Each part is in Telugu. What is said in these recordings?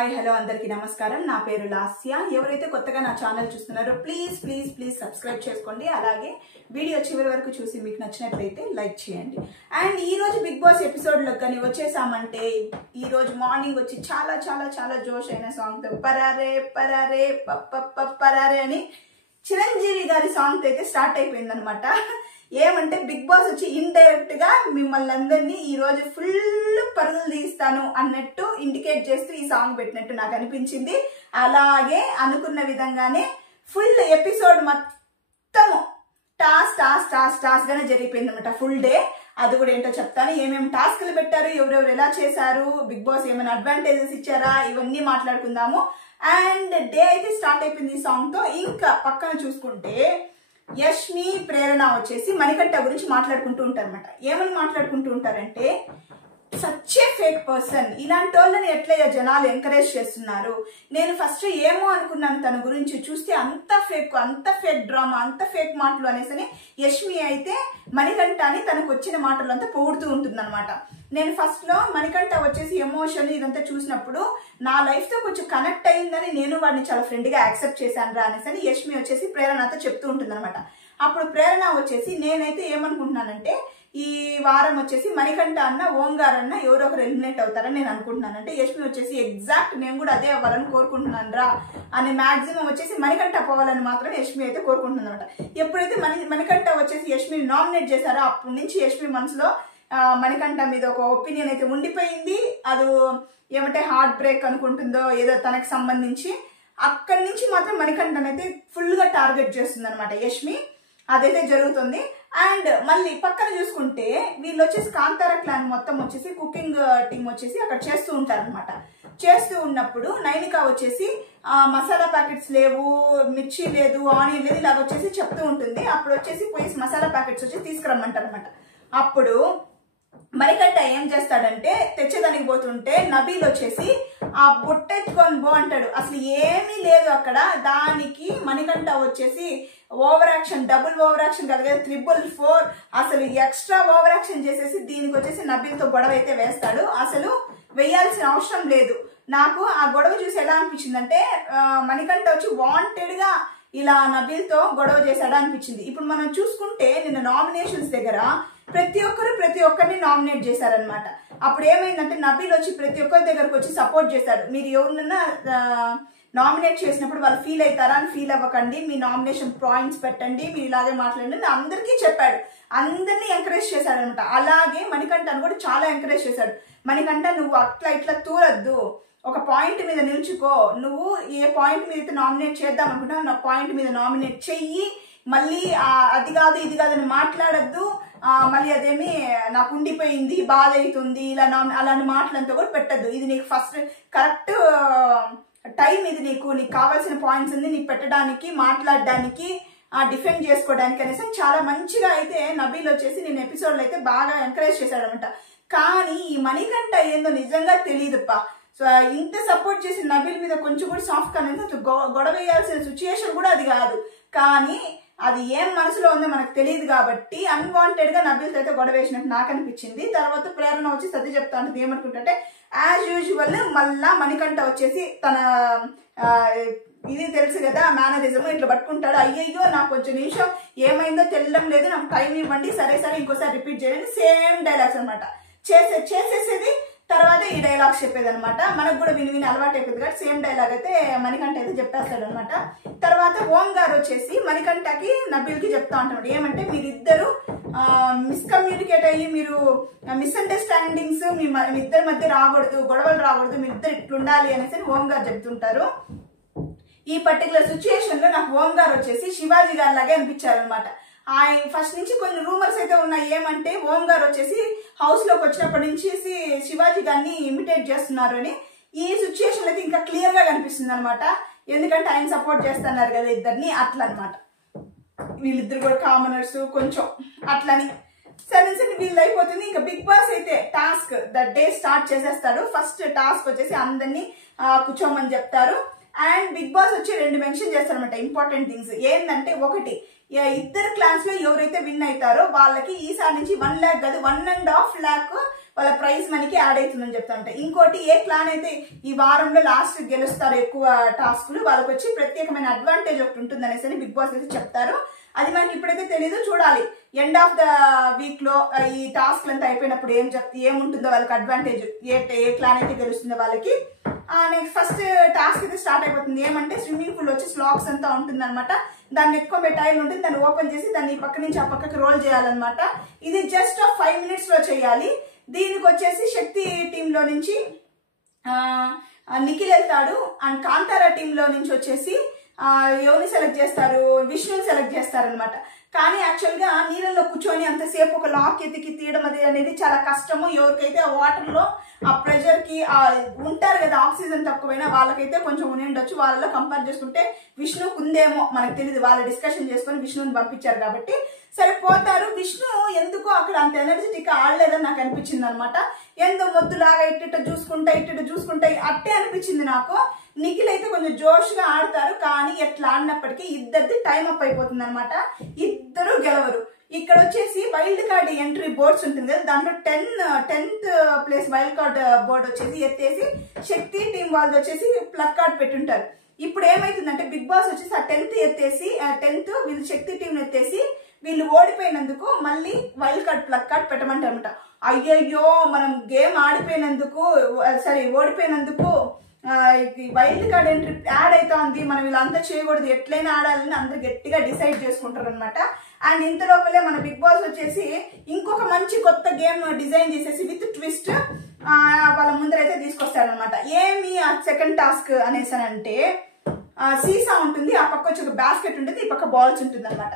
హాయ్ హలో అందరికీ నమస్కారం. నా పేరు లాస్య. ఎవరైతే కొత్తగా నా ఛానల్ చూస్తున్నారో ప్లీజ్ సబ్స్క్రైబ్ చేసుకోండి. అలాగే వీడియో చివరి వరకు చూసి మీకు నచ్చినట్లయితే లైక్ చేయండి. అండ్ ఈ రోజు బిగ్ బాస్ ఎపిసోడ్లో కానీ వచ్చేసామంటే ఈ రోజు మార్నింగ్ వచ్చి చాలా చాలా చాలా జోష్ అయిన సాంగ్ తో పరారే పరారే పరారే అని చిరంజీవి గారి సాంగ్ అయితే స్టార్ట్ అయిపోయింది అనమాట. ఏమంటే బిగ్ బాస్ వచ్చి ఇండైరెక్ట్ గా మిమ్మల్ని అందరినీ ఈ రోజు ఫుల్ పరుగులు తీస్తాను అన్నట్టు ఇండికేట్ చేస్తూ ఈ సాంగ్ పెట్టినట్టు నాకు అనిపించింది. అలాగే అనుకున్న విధంగానే ఫుల్ ఎపిసోడ్ మొత్తము టాస్ గానే జరిగిపోయింది అనమాట. ఫుల్ డే అది కూడా ఏంటో చెప్తాను. ఏమేమి టాస్క్లు పెట్టారు, ఎవరెవరు ఎలా చేశారు, బిగ్ బాస్ ఏమైనా అడ్వాంటేజెస్ ఇచ్చారా, ఇవన్నీ మాట్లాడుకుందాము. అండ్ డే అయితే స్టార్ట్ అయిపోయింది ఈ సాంగ్ తో. ఇంకా పక్కన చూసుకుంటే యష్మి ప్రేరణ వచ్చేసి మణికంఠ గురించి మాట్లాడుకుంటూ ఉంటారు అనమాట. ఏమని మాట్లాడుకుంటూ ఉంటారంటే, సచ్ ఏ ఫేక్ పర్సన్, ఇలాంటి వాళ్ళని ఎట్లా జనాలు ఎంకరేజ్ చేస్తున్నారు. నేను ఫస్ట్ ఏమో అనుకున్నాను తన గురించి, చూస్తే అంత ఫేక్ డ్రామా, అంత ఫేక్ మాటలు అనేసి యష్మి అయితే మణికంఠని తనకు వచ్చిన మాటలు అంతా పొగుడుతూ ఉంటుంది అనమాట. నేను ఫస్ట్ లో మణికంఠ వచ్చేసి ఎమోషన్ ఇదంతా చూసినప్పుడు నా లైఫ్ తో కొంచెం కనెక్ట్ అయిందని నేను వాడిని చాలా ఫ్రెండ్ గా యాక్సెప్ట్ చేశాను రా అనేసి యష్మి వచ్చేసి ప్రేరణతో చెప్తూ ఉంటుంది అనమాట. అప్పుడు ప్రేరణ వచ్చేసి నేనైతే ఏమనుకుంటున్నానంటే, ఈ వారం వచ్చేసి మణికంఠ అన్న ఓంగార్ అన్న ఎవరో ఒకరు ఎలిమినేట్ అవుతారని నేను అనుకుంటున్నానంటే, యష్మి వచ్చేసి ఎగ్జాక్ట్ నేను కూడా అదే అవ్వాలని కోరుకుంటున్నాను రా అని మాక్సిమం వచ్చేసి మణికంఠ పోవాలని మాత్రం యష్మి అయితే కోరుకుంటుంది అనమాట. ఎప్పుడైతే మణికంఠ వచ్చేసి యష్మిని నామినేట్ చేశారో అప్పటి నుంచి యష్మి మనసులో మణికంఠ మీద ఒక ఒపీనియన్ అయితే ఉండిపోయింది. అది ఏమంటే హార్ట్ బ్రేక్ అనుకుంటుందో ఏదో తనకు సంబంధించి. అక్కడి నుంచి మాత్రం మణికంఠనైతే ఫుల్ గా టార్గెట్ చేస్తుంది అనమాట యష్మి. అదైతే జరుగుతుంది. అండ్ మళ్ళీ పక్కన చూసుకుంటే వీళ్ళు వచ్చేసి కాంతార క్లాన్ మొత్తం వచ్చేసి కుకింగ్ టీమ్ వచ్చేసి అక్కడ చేస్తూ ఉంటారు అనమాట. చేస్తూ ఉన్నప్పుడు నైనిక వచ్చేసి మసాలా ప్యాకెట్స్ లేవు, మిర్చి లేదు, ఆనియన్ లేదు, ఇలాగ వచ్చేసి చెప్తూ ఉంటుంది. అప్పుడు వచ్చేసి పోయి మసాలా ప్యాకెట్స్ వచ్చి తీసుకురమ్మంటారు అనమాట. అప్పుడు మణికంఠ ఏం చేస్తాడంటే, తెచ్చేదానికి పోతుంటే నబీల్ వచ్చేసి ఆ బుట్టెత్తుకొని బో అంటాడు. అసలు ఏమీ లేదు అక్కడ. దానికి మణికంఠ వచ్చేసి over action, double over action కాదు కదా, 444 అసలు ఎక్స్ట్రా ఓవర్ యాక్షన్ చేసేసి దీనికి వచ్చేసి నబీల్ తో గొడవ అయితే వేస్తాడు. అసలు వేయాల్సిన అవసరం లేదు. నాకు ఆ గొడవ చూసి ఎలా అనిపించిందంటే, మణికంఠ వచ్చి వాంటెడ్ గా ఇలా నబీల్ తో గొడవ చేశాడా అనిపించింది. ఇప్పుడు మనం చూసుకుంటే నిన్న నామినేషన్స్ దగ్గర ప్రతి ఒక్కరిని నామినేట్ చేశారనమాట. అప్పుడు ఏమైందంటే నబీల్ వచ్చి ప్రతి ఒక్కరి దగ్గరకు వచ్చి సపోర్ట్ చేశాడు. మీరు ఎవరినన్నా నామినేట్ చేసినప్పుడు వాళ్ళు ఫీల్ అవుతారా అని ఫీల్ అవ్వకండి, మీ నామినేషన్ పాయింట్స్ పెట్టండి, మీరు ఇలాగే మాట్లాడండి అందరికీ చెప్పాడు. అందరినీ ఎంకరేజ్ చేశాడు అనమాట. అలాగే మణికంఠను కూడా చాలా ఎంకరేజ్ చేశాడు. మణికంఠ నువ్వు అట్లా ఇట్లా తూరద్దు, ఒక పాయింట్ మీద నిల్చుకో, నువ్వు ఏ పాయింట్ మీద అయితే నామినేట్ చేద్దాం అనుకుంటున్నావు నా పాయింట్ మీద నామినేట్ చెయ్యి, మళ్ళీ అది కాదు ఇది కాదు అని మాట్లాడద్దు, మళ్ళీ అదేమి నాకు ఉండిపోయింది బాధ అవుతుంది ఇలా అలాంటి మాటలంతా కూడా పెట్టద్దు. ఇది నీకు ఫస్ట్ కరెక్ట్ టైం, ఇది నీకు కావాల్సిన పాయింట్స్ ఉంది నీకు పెట్టడానికి, మాట్లాడడానికి, డిఫెండ్ చేసుకోవడానికి అనేసి చాలా మంచిగా అయితే నబీల్ వచ్చేసి నేను ఎపిసోడ్లో అయితే బాగా ఎంకరేజ్ చేశాడు అనమాట. కానీ ఈ మణికంఠ ఏందో నిజంగా తెలియదుప్పా. సో ఇంత సపోర్ట్ చేసి నబీల్ మీద కొంచెం కూడా సాఫ్ట్ అనేది గొడవ వేయాల్సిన సిచ్యుయేషన్ కూడా అది కాదు. కానీ అది ఏం మనసులో ఉందో మనకు తెలియదు కాబట్టి అన్వాంటెడ్ గా నబీల్ అయితే గొడవ వేసినట్టు నాకు అనిపించింది. తర్వాత ప్రేరణ వచ్చి సర్ది చెప్తా ఉంటుంది. ఏమనుకుంటే యాజ్ యూజువల్ మళ్ళా మణికంఠ వచ్చేసి తన ఇది తెలుసు కదా మేనరిజం, ఇట్లా పట్టుకుంటాడు. అయ్యయ్యో నాకు కొంచెం నిమిషం ఏమైందో తెలియడం లేదు, నాకు టైం ఇవ్వండి, సరే ఇంకోసారి రిపీట్ చేయండి, సేమ్ డైలాగ్స్ అనమాట. చేసేసేది తర్వాత ఈ డైలాగ్స్ చెప్పేది అనమాట. మనకు కూడా విని అలవాటు అయిపోయింది కాబట్టి సేమ్ డైలాగ్ అయితే మణికంఠ అయితే చెప్పేస్తాడు అనమాట. తర్వాత ఓంగార్ వచ్చేసి మణికంఠకి నబీల్ కి చెప్తా ఉంటాడు. ఏమంటే మీరిద్దరు మిస్కమ్యూనికేట్ అయ్యి మీరు మిస్అండర్స్టాండింగ్స్ మీ ఇద్దరి మధ్య రాకూడదు, గొడవలు రాకూడదు, మీ ఇద్దరు ఇట్లుండాలి అనేసి ఓంగార్ చెప్తుంటారు. ఈ పర్టికులర్ సిచ్యుయేషన్ లో నాకు ఓంగార్ వచ్చేసి శివాజీ గారి లాగే అనిపించారు అనమాట. ఆయన ఫస్ట్ నుంచి కొన్ని రూమర్స్ అయితే ఉన్నాయి. ఏమంటే ఓంగార్ వచ్చేసి హౌస్ లోకి వచ్చినప్పటి నుంచి శివాజీ గారిని ఇమిటేట్ చేస్తున్నారు అని. ఈ సిచ్యుయేషన్ అయితే ఇంకా క్లియర్ గా కనిపిస్తుంది అనమాట. ఎందుకంటే ఆయన సపోర్ట్ చేస్తున్నారు కదా ఇద్దరిని, అట్లా అనమాట. వీళ్ళిద్దరు కూడా కామనర్స్ కొంచెం అట్లని సరే వీళ్ళు అయిపోతుంది. ఇంకా బిగ్ బాస్ అయితే టాస్క్ ద డే స్టార్ట్ చేసేస్తాడు. ఫస్ట్ టాస్క్ వచ్చేసి అందరినీ కూర్చోమని చెప్తారు. అండ్ బిగ్ బాస్ వచ్చి 2 మెన్షన్ చేస్తారనమాట ఇంపార్టెంట్ థింగ్స్. ఏంటంటే ఒకటి, ఇద్దరు క్లాన్స్ లో ఎవరైతే విన్ అవుతారో వాళ్ళకి ఈసారి నుంచి 1 lakh కాదు 1.5 lakh వాళ్ళ ప్రైజ్ మనీకి యాడ్ అవుతుందని చెప్తా ఉంటాయి. ఇంకోటి ఏ క్లాన్ అయితే ఈ వారంలో లాస్ట్ గెలుస్తారు ఎక్కువ టాస్కులు వాళ్ళకి వచ్చి ప్రత్యేకమైన అడ్వాంటేజ్ ఒకటి ఉంటుంది అనేసి బిగ్ బాస్ అయితే చెప్తారు. అది మనకి ఇప్పుడైతే తెలీదు, చూడాలి ఎండ్ ఆఫ్ ద వీక్ లో ఈ టాస్క్ అంతా అయిపోయినప్పుడు ఏముంటుందో వాళ్ళకి అడ్వాంటేజ్, ఏ క్లాన్ అయితే గెలుస్తుందో వాళ్ళకి. నెక్స్ట్ ఫస్ట్ టాస్క్ అయితే స్టార్ట్ అయిపోతుంది. ఏమంటే స్విమ్మింగ్ పూల్ వచ్చి స్లాక్స్ అంతా ఉంటుంది అనమాట. దాన్ని ఎక్కువ టైం ఉంటుంది, దాన్ని ఓపెన్ చేసి దాన్ని పక్క నుంచి ఆ పక్కకి రోల్ చేయాలన్నమాట. ఇది జస్ట్ 5 minutes లో చేయాలి. దీనికి వచ్చేసి శక్తి టీమ్ లో నుంచి నిఖిల్ వెళ్తాడు, అండ్ కాంతారా టీమ్ లో నుంచి వచ్చేసి ఎవరిని సెలెక్ట్ చేస్తారు, విష్ణుని సెలెక్ట్ చేస్తారనమాట. కానీ యాక్చువల్ గా నీళ్ళలో కూర్చొని అంతసేపు ఒక లాక్ ఎత్తికి తీయడం అనేది చాలా కష్టము. ఎవరికైతే ఆ వాటర్ లో ఆ ప్రెషర్ కి ఉంటారు కదా, ఆక్సిజన్ తక్కువైనా వాళ్ళకైతే కొంచెం ఉండొచ్చు. వాళ్ళలో కంపేర్ చేసుకుంటే విష్ణుకు ఉందేమో మనకు తెలియదు, వాళ్ళు డిస్కషన్ చేసుకుని విష్ణుని పంపించారు కాబట్టి సరిపోతారు. విష్ణు ఎందుకో అక్కడ అంత ఎనర్జెటిక్ ఆడలేదని నాకు అనిపించింది అనమాట. ఎంతో మొద్దులాగా ఇట్ట చూసుకుంటా అట్టే అనిపించింది నాకు. నిఖిల్ అయితే కొంచెం జోష్గా ఆడతారు, కానీ ఎట్లా ఆడినప్పటికీ ఇద్దరిది టైం అప్ అయిపోతుంది అనమాట. ఇద్దరు గెలవరు. ఇక్కడ వచ్చేసి వైల్డ్ కార్డ్ ఎంట్రీ బోర్డ్స్ ఉంటుంది కదా, దాంట్లో 10th place wild card board వచ్చేసి ఎత్తేసి శక్తి టీం వాళ్ళది వచ్చేసి ప్లగ్ కార్డ్ పెట్టుంటారు. ఇప్పుడు ఏమైతుందంటే బిగ్ బాస్ వచ్చేసి ఆ 10th ఎత్తేసి 10th వీళ్ళు శక్తి టీం ఎత్తేసి వీళ్ళు ఓడిపోయినందుకు మళ్ళీ వైల్డ్ కార్డ్ ప్లగ్ కార్డ్ పెట్టమంటారు అనమాట. అయ్యయ్యో మనం గేమ్ ఓడిపోయినందుకు వైల్డ్ కార్డ్ ఎంట్రీ యాడ్ అవుతా ఉంది, మనం వీళ్ళంతా చేయకూడదు, ఎట్లయినా ఆడాలని అందరు గట్టిగా డిసైడ్ చేసుకుంటారు అనమాట. అండ్ ఇంత లోపలే మన బిగ్ బాస్ వచ్చేసి ఇంకొక మంచి కొత్త గేమ్ డిజైన్ చేసేసి విత్ ట్విస్ట్ వాళ్ళ ముందరైతే తీసుకొస్తాడనమాట. ఏమి ఆ సెకండ్ టాస్క్ అనేసానంటే సీసా ఉంటుంది, ఆ పక్క వచ్చి ఒక బాస్కెట్ ఉంటుంది, ఈ పక్క బాల్స్ ఉంటుంది అనమాట.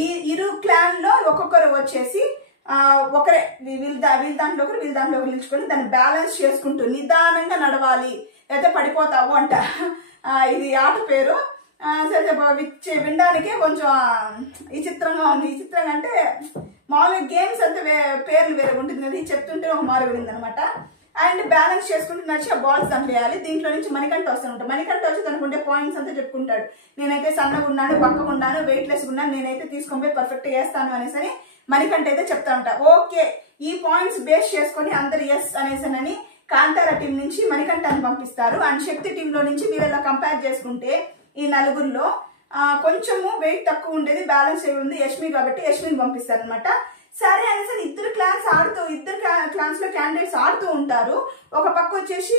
ఈ ఇరు క్లాన్ లో ఒక్కొక్కరు వచ్చేసి ఒకరే వీళ్ళ దాంట్లో ఒకరు నిలుచుకొని దాన్ని బ్యాలెన్స్ చేసుకుంటూ నిదానంగా నడవాలి, అయితే పడిపోతావు అంట. ఇది ఆట పేరు. వినడానికే కొంచెం విచిత్రంగా ఉంది. విచిత్రంగా అంటే మామూలుగా గేమ్స్ అంతా పేర్లు వేరే ఉంటుంది కదా, ఇది చెప్తుంటే ఒక మారు ఉంది అనమాట. అండ్ బ్యాలెన్స్ చేసుకుంటూ నడిచి ఆ బాల్స్ దాంట్లో వేయాలి. దీంట్లో నుంచి మణికంఠ వస్తానంట. మణికంఠ వచ్చి అనుకుంటే పాయింట్స్ అంతా చెప్పుకుంటాడు. నేనైతే సన్నగా ఉన్నాను, బక్కగా ఉన్నాను, వెయిట్ లెస్ ఉన్నాను, నేనైతే తీసుకొని పోయి పర్ఫెక్ట్ వేస్తాను అనేసి మణికంఠ అయితే చెప్తా ఉంటా. ఓకే, ఈ పాయింట్స్ బేస్ చేసుకొని అందరు ఎస్ అనేసానని కాంతారా టీం నుంచి మణికంఠాన్ని పంపిస్తారు. అండ్ శక్తి టీం లో నుంచి వీళ్ళ కంపేర్ చేసుకుంటే ఈ నలుగురిలో కొంచెము వెయిట్ తక్కువ ఉండేది, బ్యాలెన్స్ ఉంది యష్మి కాబట్టి యష్మిని పంపిస్తారు అనమాట. సరే అనేసి ఇద్దరు క్లాన్స్ లో క్యాండిడేట్స్ ఆడుతూ ఉంటారు. ఒక పక్క వచ్చేసి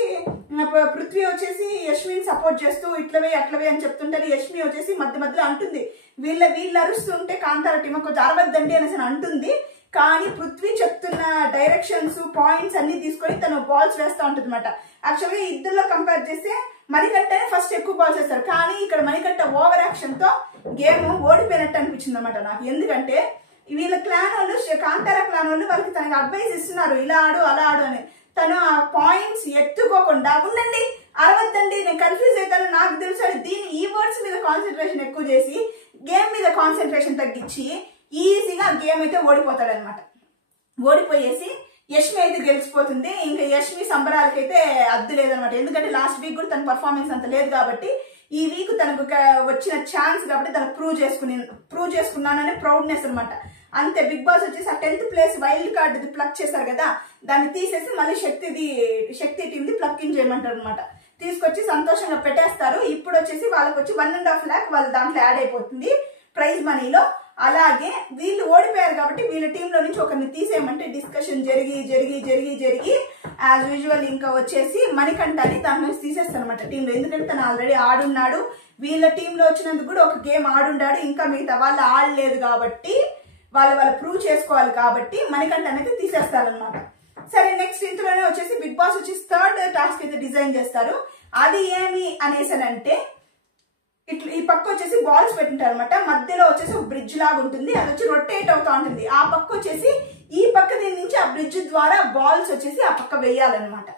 పృథ్వీ వచ్చేసి యష్మిని సపోర్ట్ చేస్తూ ఇట్లవే అట్లవే అని చెప్తుంటారు. యష్మి వచ్చేసి మధ్యలో అంటుంది, వీళ్ళు అరుస్తుంటే కాంతారా టీం కొంచెం అరవద్దండి అనేసి అంటుంది. కానీ పృథ్వీ చెప్తున్న డైరెక్షన్స్ పాయింట్స్ అన్ని తీసుకొని తను బాల్స్ వేస్తూ ఉంటుంది అనమాట. యాక్చువల్గా ఇద్దరులో కంపేర్ చేస్తే మణికంఠనే ఫస్ట్ ఎక్కువ బాల్స్ వేస్తారు, కానీ ఇక్కడ మణికంఠ ఓవర్ యాక్షన్ తో గేమ్ ఓడిపోయినట్టు అనిపించింది అనమాట నాకు. ఎందుకంటే వీళ్ళ క్లాన్ వాళ్ళు కాంతారా క్లాన్ వాళ్ళు వాళ్ళకి తనకి అడ్వైస్ ఇస్తున్నారు, ఇలా ఆడు అలా ఆడు అని. తను ఆ పాయింట్స్ ఎత్తుకోకుండా ఉండండి, అరవద్దండి, నేను కన్ఫ్యూజ్ అవుతాను, నాకు తెలుసు అని ఈ వర్డ్స్ మీద కాన్సన్ట్రేషన్ ఎక్కువ చేసి గేమ్ మీద కాన్సన్ట్రేషన్ తగ్గించి ఈజీగా గేమ్ అయితే ఓడిపోతాడనమాట. ఓడిపోయేసి యష్మి అయితే గెలిచిపోతుంది. ఇంకా యష్మి సంబరాలకైతే అద్దు లేదనమాట. ఎందుకంటే లాస్ట్ వీక్ కూడా తన పర్ఫార్మెన్స్ అంత లేదు కాబట్టి ఈ వీక్ తనకు వచ్చిన ఛాన్స్ కాబట్టి తనకు ప్రూవ్ చేసుకున్నానని ప్రౌడ్నెస్ అనమాట. అంతే. బిగ్ బాస్ వచ్చేసి ఆ 10th place wild card pluck చేశారు కదా, దాన్ని తీసేసి మళ్ళీ శక్తి టీంది ప్లక్కింగ్ చేయమంటారు అనమాట. తీసుకొచ్చి సంతోషంగా పెట్టేస్తారు. ఇప్పుడు వచ్చేసి వాళ్ళకి వచ్చి 1.5 lakh వాళ్ళ దాంట్లో యాడ్ అయిపోతుంది ప్రైజ్ మనీలో. అలాగే వీళ్ళు ఓడిపోయారు కాబట్టి వీళ్ళ టీంలో నుంచి ఒకరిని తీసేయమంటే డిస్కషన్ జరిగి యాజ్ యూజువల్ ఇంకా వచ్చేసి మణికంఠని దాని నుంచి తీసేస్తారు అనమాట టీంలో. ఎందుకంటే తను ఆల్రెడీ ఆడున్నాడు, వీళ్ళ టీంలో వచ్చినందుకు కూడా ఒక గేమ్ ఆడున్నాడు, ఇంకా మిగతా వాళ్ళు ఆడలేదు కాబట్టి వాళ్ళు ప్రూవ్ చేసుకోవాలి కాబట్టి మణికంఠ అనేది తీసేస్తారనమాట. సరే, నెక్స్ట్ ఇంట్లోనే వచ్చేసి బిగ్ బాస్ వచ్చేసి 3rd టాస్క్ అయితే డిజైన్ చేస్తారు. అది ఏమి అనేసానంటే ఇట్లా ఈ పక్క వచ్చేసి బాల్స్ పెట్టింటారు అనమాట. మధ్యలో వచ్చేసి ఒక బ్రిడ్జ్ లాగా ఉంటుంది, అది వచ్చి రొటేట్ అవుతా ఉంటుంది. ఆ పక్క వచ్చేసి ఈ పక్క దీని నుంచి ఆ బ్రిడ్జ్ ద్వారా బాల్స్ వచ్చేసి ఆ పక్క వేయాలన్నమాట.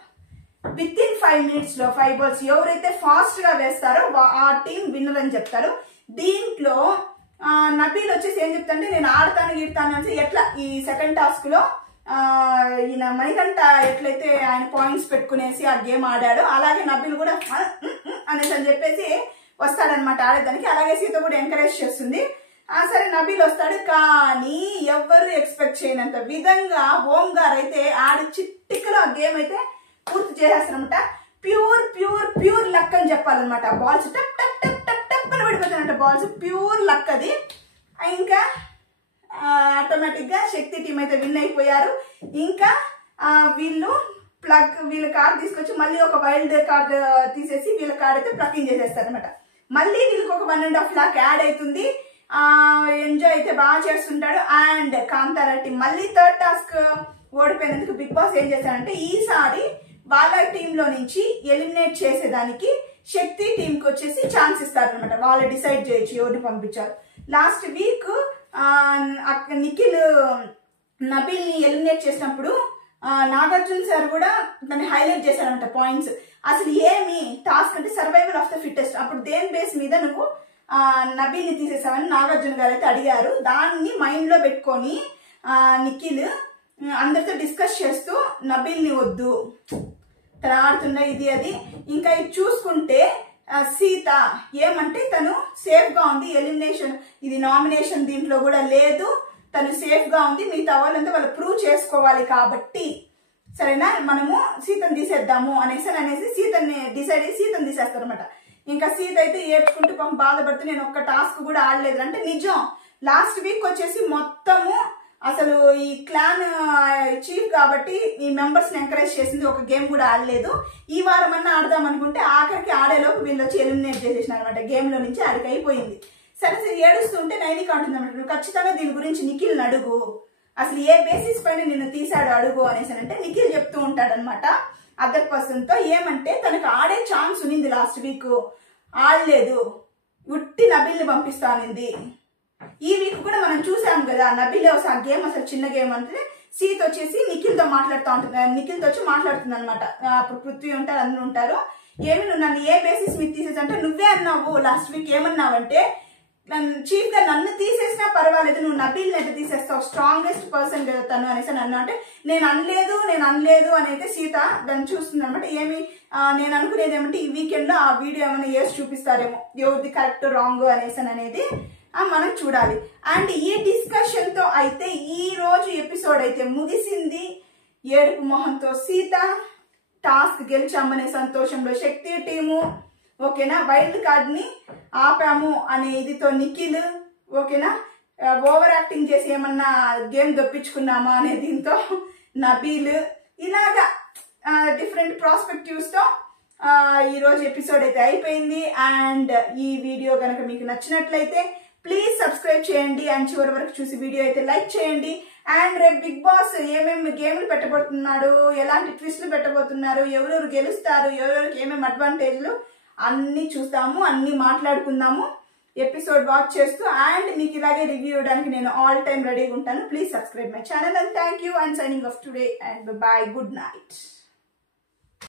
విత్ ఇన్ 5 minutes లో 5 balls ఎవరైతే ఫాస్ట్ గా వేస్తారో ఆ టీం విన్నర్ అని చెప్తారు. దీంట్లో నబీల్ వచ్చేసి ఏం చెప్తాంటే నేను ఆడతాను అని ఎట్లా ఈ సెకండ్ టాస్క్ లో ఈయన మణికంఠ ఎట్లయితే ఆయన పాయింట్స్ పెట్టుకునేసి ఆ గేమ్ ఆడాడో అలాగే నబీల్ కూడా అనేసి అని చెప్పేసి వస్తాడనమాట ఆడేదానికి. అలాగే సీత కూడా ఎంకరేజ్ చేస్తుంది. సరే నబీల్ వస్తాడు. కానీ ఎవ్వరు ఎక్స్పెక్ట్ చేయనంత విధంగా ఓం గారు అయితే ఆడి చిట్టికలో ఆ గేమ్ అయితే పూర్తి చేసేస్తారనమాట. ప్యూర్ ప్యూర్ ప్యూర్ లక్ అని చెప్పాలన్నమాట. బాల్స్ టప్ టప్ టప్ టప్ టప్ అని పడిపోతాయంట. బాల్స్ ప్యూర్ లక్ అది. ఇంకా ఆటోమేటిక్ గా శక్తి టీం అయితే విన్ అయిపోయారు. ఇంకా వీళ్ళ కార్డ్ తీసుకొచ్చి మళ్ళీ ఒక వైల్డ్ కార్డ్ తీసేసి వీళ్ళ కార్డ్ అయితే ప్లకింగ్ చేసేస్తారు అనమాట. మళ్ళీ వీళ్ళకి ఒక 1.5 లాక్ యాడ్ అవుతుంది. ఎంజాయ్ అయితే బాగా చేస్తుంటాడు. అండ్ కాంతారా టీం మళ్ళీ థర్డ్ టాస్క్ ఓడిపోయినందుకు బిగ్ బాస్ ఏం చేశారంటే ఈసారి వాళ్ళ టీంలో నుంచి ఎలిమినేట్ చేసేదానికి శక్తి టీంకి వచ్చేసి ఛాన్స్ ఇస్తారనమాట. వాళ్ళు డిసైడ్ చేయొచ్చు ఎవరిని పంపించారు. లాస్ట్ వీక్ నిఖిల్ నబీల్ ని ఎలిమినేట్ చేసినప్పుడు నాగార్జున సార్ కూడా దాన్ని హైలైట్ చేశారంట పాయింట్స్. అసలు ఏమి టాస్క్ అంటే సర్వైవల్ ఆఫ్ ద ఫిట్టెస్ట్. అప్పుడు దేని బేస్ మీద నువ్వు నబీల్ ని తీసేసావని నాగార్జున గారు అయితే అడిగారు. దాన్ని మైండ్ లో పెట్టుకొని నిఖిల్ అందరితో డిస్కస్ చేస్తూ నబీల్ ని వద్దు తను ఆడుతున్న ఇది అది. ఇంకా ఇది చూసుకుంటే సీత ఏమంటే తను సేఫ్ గా ఉంది. ఎలిమినేషన్ ఇది నామినేషన్ దీంట్లో కూడా లేదు. తను సేఫ్ గా ఉంది. మిగతా వాళ్ళంతా వాళ్ళు ప్రూవ్ చేసుకోవాలి కాబట్టి సరేనా మనము సీతను తీసేద్దాము అనేసి సీతని డిసైడ్ అయ్యి సీతను తీసేస్తారు అనమాట. ఇంకా సీత అయితే ఏడ్చుకుంటూ బాధపడుతూ నేను ఒక్క టాస్క్ కూడా ఆడలేదు అంటే నిజం. లాస్ట్ వీక్ వచ్చేసి మొత్తము అసలు ఈ క్లాన్ చీఫ్ కాబట్టి ఈ మెంబర్స్ ని ఎంకరేజ్ చేసింది. ఒక గేమ్ కూడా ఆడలేదు. ఈ వారం అన్నా ఆడదాం అనుకుంటే ఆఖరికి ఆడేలోపు వీళ్ళు వచ్చి ఎలిమినేట్ చేసేసినారు అనమాట. గేమ్ లో నుంచి ఆడికి అయిపోయింది. సరే ఏడుస్తుంటే నైనిక అంటుంది అనమాట, నువ్వు ఖచ్చితంగా దీని గురించి నిఖిల్ని అడుగు, అసలు ఏ బేసిస్ పైన నిన్ను తీసాడు అడుగు అనేసి అంటే నిఖిల్ చెప్తూ ఉంటాడనమాట అదర్ పర్సన్ తో. ఏమంటే తనకు ఆడే ఛాన్స్ ఉన్నింది. లాస్ట్ వీక్ ఆడలేదు. ఉట్టి నబీల్ ని పంపిస్తానింది. ఈ వీక్ కూడా మనం చూసాం కదా నబీల్ ఆ గేమ్ అసలు చిన్న గేమ్ అంటే సీత వచ్చేసి నిఖిల్ తో మాట్లాడుతూ ఉంటుంది. నిఖిల్ తో వచ్చి మాట్లాడుతుంది అనమాట. అప్పుడు పృథ్వీ ఉంటారు అందరూ ఉంటారు. ఏమి నువ్వు నన్ను ఏ బేసిస్ మీద తీసేసి అంటే నువ్వే అన్నావు లాస్ట్ వీక్. ఏమన్నావంటే చీఫ్ గా నన్ను తీసేసినా పర్వాలేదు, నువ్వు నబీల్ నెట్ తీసేస్తావు, స్ట్రాంగెస్ట్ పర్సన్ కదా తను అనేసి అన్నా. అంటే నేను అనలేదు అని అయితే సీత దాన్ని చూస్తుంది అనమాట. నేను అనుకునేది ఏమంటే ఈ వీకెండ్ లో ఆ వీడియో ఏమైనా వేసి చూపిస్తారేమో ఎవరిది కరెక్ట్ రాంగ్ అనేసి అనేది మనం చూడాలి. అండ్ ఈ డిస్కషన్ తో అయితే ఈ రోజు ఎపిసోడ్ అయితే ముగిసింది. ఏడుపు మొహంతో సీత, టాస్క్ గెలిచామనే సంతోషంలో శక్తి టీము, ఓకేనా, వైల్డ్ కార్డ్ ని ఆపాము అనే ఇదితో నిఖిల్, ఓకేనా, ఓవర్ యాక్టింగ్ చేసి ఏమన్నా గేమ్ దొప్పించుకున్నామా అనే దీంతో నబీల్, ఇలాగా డిఫరెంట్ ప్రాస్పెక్టివ్స్ తో ఈ రోజు ఎపిసోడ్ అయితే అయిపోయింది. అండ్ ఈ వీడియో కనుక మీకు నచ్చినట్లయితే ప్లీజ్ సబ్స్క్రైబ్ చేయండి. అండ్ చివరి వరకు చూసి వీడియో అయితే లైక్ చేయండి. అండ్ రేపు బిగ్ బాస్ ఏమేమి గేమ్లు పెట్టబోతున్నారు, ఎలాంటి ట్విస్ట్లు పెట్టబోతున్నారు, ఎవరెవరు గెలుస్తారు, ఎవరెవరికి ఏమేమి అడ్వాంటేజ్లు అన్ని చూస్తాము, అన్ని మాట్లాడుకుందాము ఎపిసోడ్ వాచ్ చేస్తూ. అండ్ మీకు ఇలాగే రివ్యూ ఇవ్వడానికి నేను ఆల్ టైమ్ రెడీగా ఉంటాను. Please subscribe my channel. And thank you. And signing off today and by. Good night.